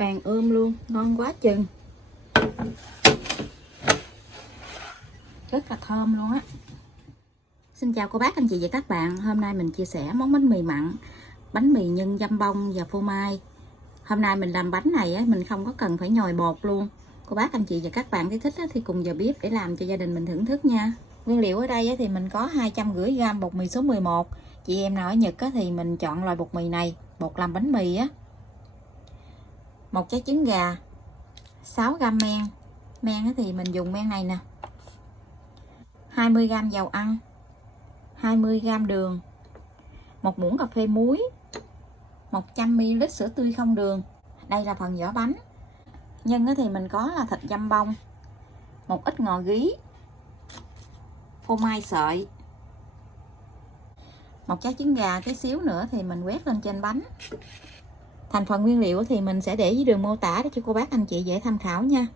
vàng luôn, ngon quá chừng, rất là thơm luôn á. Xin chào cô bác, anh chị và các bạn. Hôm nay mình chia sẻ món bánh mì mặn, bánh mì nhân dăm bông và phô mai. Hôm nay mình làm bánh này á, mình không có cần phải nhồi bột luôn. Cô bác, anh chị và các bạn thấy thích á, thì cùng vào bếp để làm cho gia đình mình thưởng thức nha. Nguyên liệu ở đây á, thì mình có 250g bột mì số 11. Chị em nào ở Nhật á, thì mình chọn loại bột mì này, bột làm bánh mì á. 1 trái trứng gà, 6g men. Men á, thì mình dùng men này nè. 20g dầu ăn, 20g đường, 1 muỗng cà phê muối, 100ml sữa tươi không đường. Đây là phần vỏ bánh. Nhân thì mình có là thịt dăm bông, một ít ngò gí, phô mai sợi, 1 trái trứng gà, tí xíu nữa thì mình quét lên trên bánh. Thành phần nguyên liệu thì mình sẽ để dưới đường mô tả để cho cô bác anh chị dễ tham khảo nha.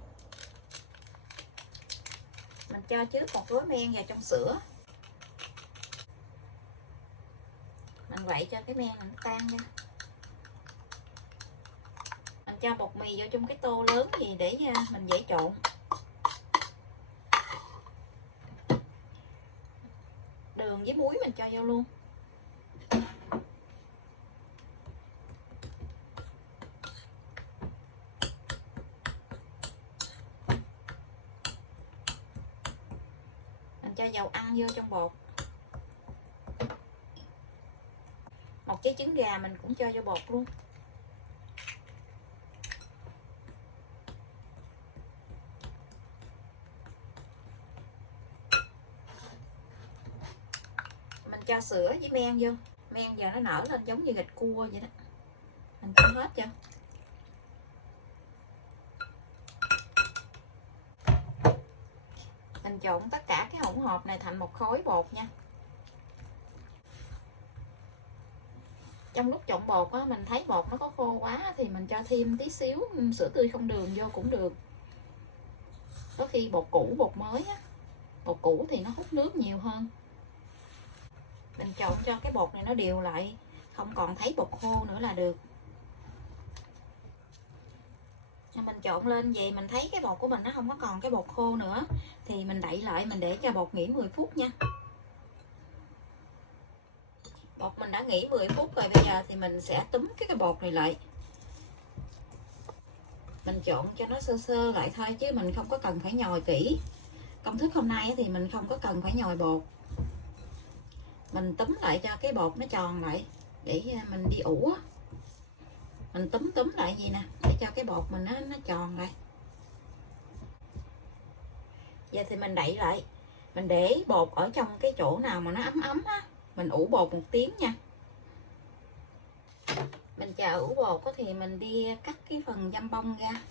Mình cho trước một túi men vào trong sữa. Mình quậy cho cái men nó tan nha. Mình cho bột mì vô trong cái tô lớn gì để mình dễ trộn. Đường với muối mình cho vô luôn. Mình cho dầu ăn vô trong bột. 1 trái trứng gà mình cũng cho vô bột luôn. Mình cho sữa với men vô. Men giờ nó nở lên giống như gạch cua vậy đó. Mình cho hết cho. Mình trộn tất cả cái hỗn hợp này thành một khối bột nha. Trong lúc trộn bột á, mình thấy bột nó có khô quá thì mình cho thêm tí xíu sữa tươi không đường vô cũng được. Có khi bột cũ bột mới á, bột cũ thì nó hút nước nhiều hơn. Mình trộn cho cái bột này nó đều lại, không còn thấy bột khô nữa là được. Mình trộn lên vậy mình thấy cái bột của mình nó không có còn cái bột khô nữa thì mình đậy lại, mình để cho bột nghỉ 10 phút nha. Bột mình đã nghỉ 10 phút rồi, bây giờ thì mình sẽ túm cái bột này lại. Mình trộn cho nó sơ sơ lại thôi chứ mình không có cần phải nhồi kỹ. Công thức hôm nay thì mình không có cần phải nhồi bột. Mình túm lại cho cái bột nó tròn lại để mình đi ủ á. Mình túm lại gì nè để cho cái bột mình nó tròn lại. Giờ thì mình đậy lại, mình để bột ở trong cái chỗ nào mà nó ấm ấm á, mình ủ bột 1 tiếng nha. Mình chờ ủ bột thì mình đi cắt cái phần dăm bông ra.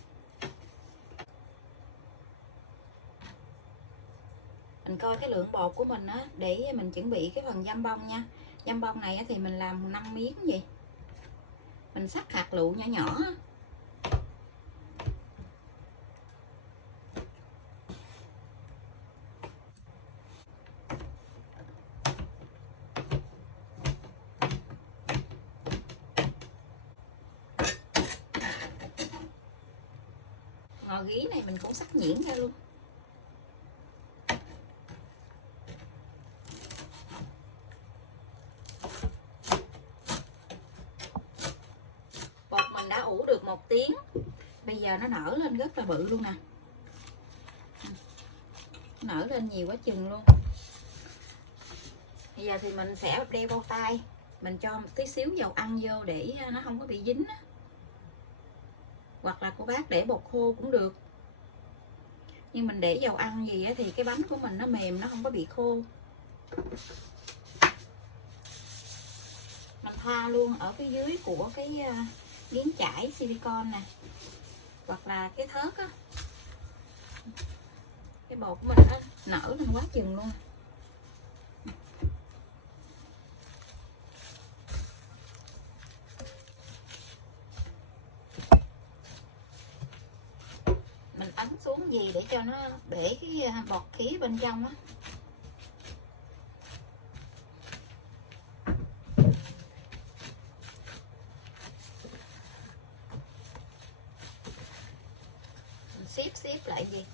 Mình coi cái lượng bột của mình á để mình chuẩn bị cái phần dăm bông nha. Dăm bông này thì mình làm 5 miếng gì. Mình xắt hạt lựu nhỏ nhỏ. Ngò gí này mình cũng xắt nhuyễn ra luôn. Bột mình đã ủ được 1 tiếng. Bây giờ nó nở lên rất là bự luôn nè. Nở lên nhiều quá chừng luôn. Bây giờ thì mình sẽ đeo bao tay. Mình cho một tí xíu dầu ăn vô để nó không có bị dính á. Hoặc là cô bác để bột khô cũng được. Nhưng mình để dầu ăn gì á thì cái bánh của mình nó mềm, nó không có bị khô. Mình thoa luôn ở phía dưới của cái miếng chải silicon nè, hoặc là cái thớt á. Cái bột của mình nó nở lên quá chừng luôn. Mình ấn xuống gì để cho nó bể cái bọt khí bên trong á. xếp lại gì.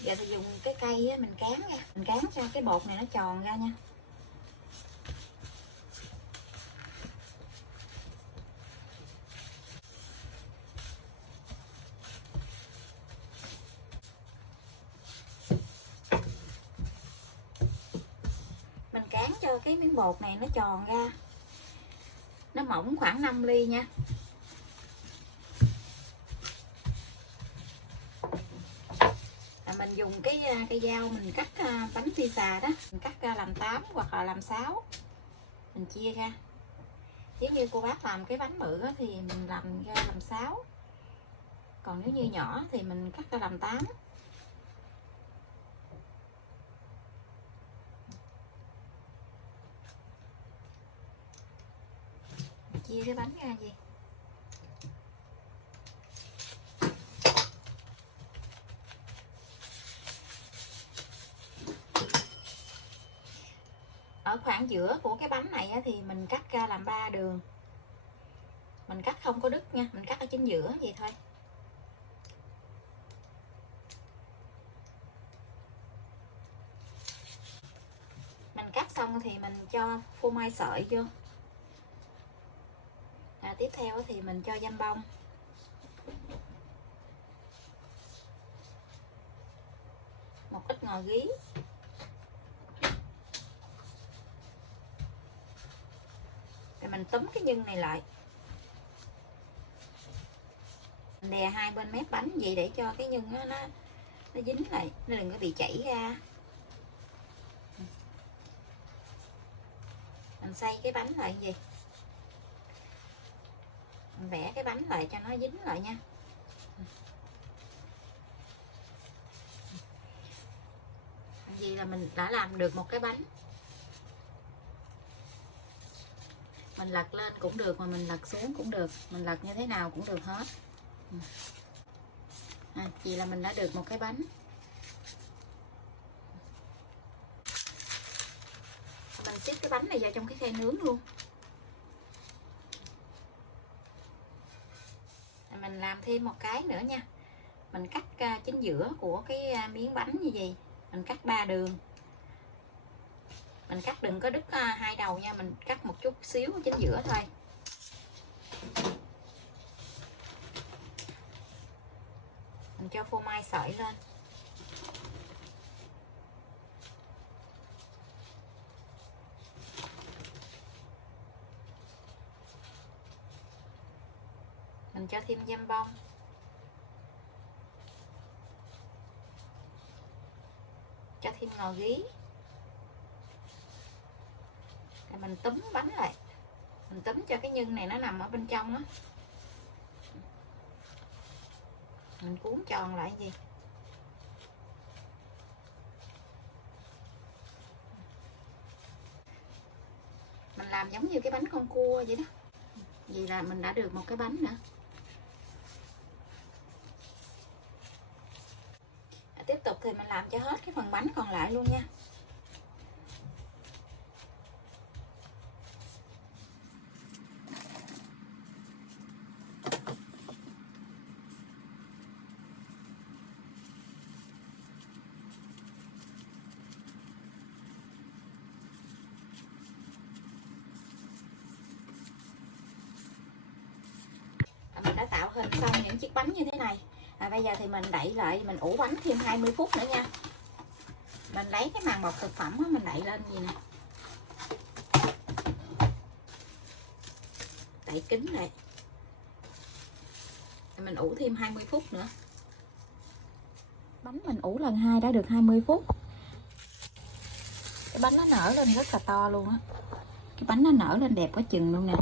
Giờ thì dùng cái cây á, mình cán nha, mình cán cho cái bột này nó tròn ra nha. Mình cán cho cái miếng bột này nó tròn ra, nó mỏng khoảng 5 ly nha. Mình dùng cái cây dao mình cắt bánh pizza đó, mình cắt ra làm 8 hoặc là làm 6, mình chia ra. Nếu như cô bác làm cái bánh bự thì mình làm ra làm 6, còn nếu như nhỏ thì mình cắt ra làm 8. Mình chia cái bánh ra gì. Ở khoảng giữa của cái bánh này thì mình cắt ra làm 3 đường. Mình cắt không có đứt nha, mình cắt ở chính giữa vậy thôi. Mình cắt xong thì mình cho phô mai sợi vô. Tiếp theo thì mình cho dăm bông. Một ít ngò gí. Rồi mình túm cái nhân này lại. Mình đè hai bên mép bánh vậy để cho cái nhân nó dính lại, nó đừng có bị chảy ra. Mình xay cái bánh lại gì. Mình vẽ cái bánh lại cho nó dính lại nha. Vì là mình đã làm được một cái bánh. Mình lật lên cũng được mà mình lật xuống cũng được, mình lật như thế nào cũng được hết. Vậy là mình đã được một cái bánh. Mình xếp cái bánh này vào trong cái khay nướng luôn. Mình làm thêm một cái nữa nha. Mình cắt chính giữa của cái miếng bánh như vậy, mình cắt 3 đường. Mình cắt đừng có đứt hai đầu nha, mình cắt một chút xíu chính giữa thôi. Mình cho phô mai sợi lên. Mình cho thêm dăm bông. Cho thêm ngò gí. Rồi mình túm bánh lại. Mình túm cho cái nhân này nó nằm ở bên trong á. Mình cuốn tròn lại gì. Mình làm giống như cái bánh con cua vậy đó. Vậy là mình đã được một cái bánh nữa. Tiếp tục thì mình làm cho hết cái phần bánh còn lại luôn nha. Mình đã tạo hình xong những chiếc bánh như thế này. Bây giờ thì mình đậy lại, mình ủ bánh thêm 20 phút nữa nha. Mình lấy cái màng bọc thực phẩm đó, mình đậy lên gì nè, đậy kín lại. Mình ủ thêm 20 phút nữa. Bánh mình ủ lần 2 đã được 20 phút. Cái bánh nó nở lên rất là to luôn á. Cái bánh nó nở lên đẹp quá chừng luôn nè.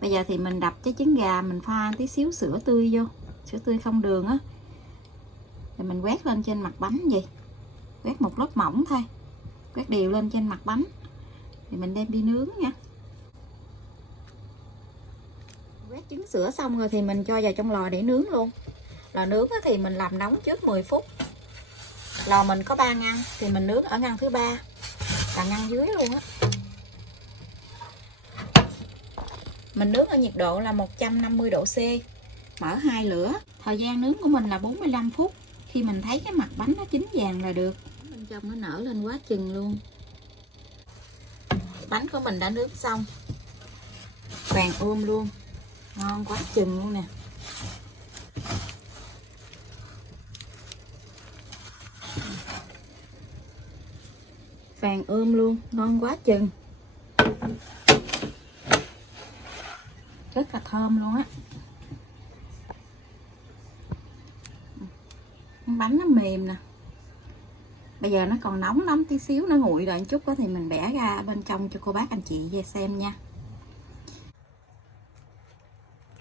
Bây giờ thì mình đập trái trứng gà, mình pha tí xíu sữa tươi vô, sữa tươi không đường á. Rồi mình quét lên trên mặt bánh vậy. Quét một lớp mỏng thôi. Quét đều lên trên mặt bánh. Thì mình đem đi nướng nha. Quét trứng sữa xong rồi thì mình cho vào trong lò để nướng luôn. Lò nướng thì mình làm nóng trước 10 phút. Lò mình có 3 ngăn thì mình nướng ở ngăn thứ 3 là ngăn dưới luôn á. Mình nướng ở nhiệt độ là 150 độ C. Mở 2 lửa. Thời gian nướng của mình là 45 phút. Khi mình thấy cái mặt bánh nó chín vàng là được. Bên trong nó nở lên quá chừng luôn. Bánh của mình đã nướng xong. Vàng luôn. Ngon quá chừng luôn nè. Vàng luôn, ngon quá chừng. Rất là thơm luôn á. Bánh nó mềm nè. Bây giờ nó còn nóng lắm, tí xíu nó nguội rồi một chút đó thì mình bẻ ra bên trong cho cô bác anh chị về xem nha.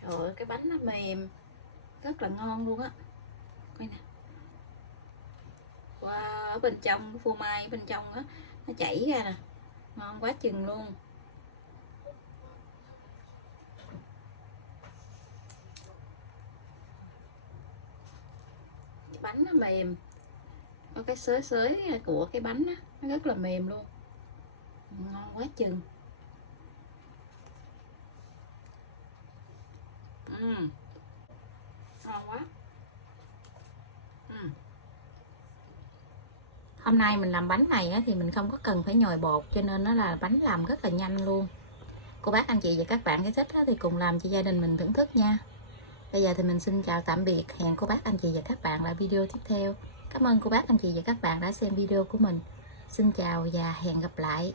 Trời ơi, cái bánh nó mềm, rất là ngon luôn á. Coi nè. Wow, ở bên trong phô mai bên trong á nó chảy ra nè, ngon quá chừng luôn. Cái bánh nó mềm, có cái xới xới của cái bánh á, nó rất là mềm luôn, ngon quá chừng. Ngon quá. Hôm nay mình làm bánh này á, thì mình không có cần phải nhồi bột, cho nên nó là bánh làm rất là nhanh luôn. Cô bác anh chị và các bạn cái thích á, thì cùng làm cho gia đình mình thưởng thức nha. Bây giờ thì mình xin chào tạm biệt, hẹn cô bác anh chị và các bạn lại video tiếp theo. Cảm ơn cô bác anh chị và các bạn đã xem video của mình. Xin chào và hẹn gặp lại.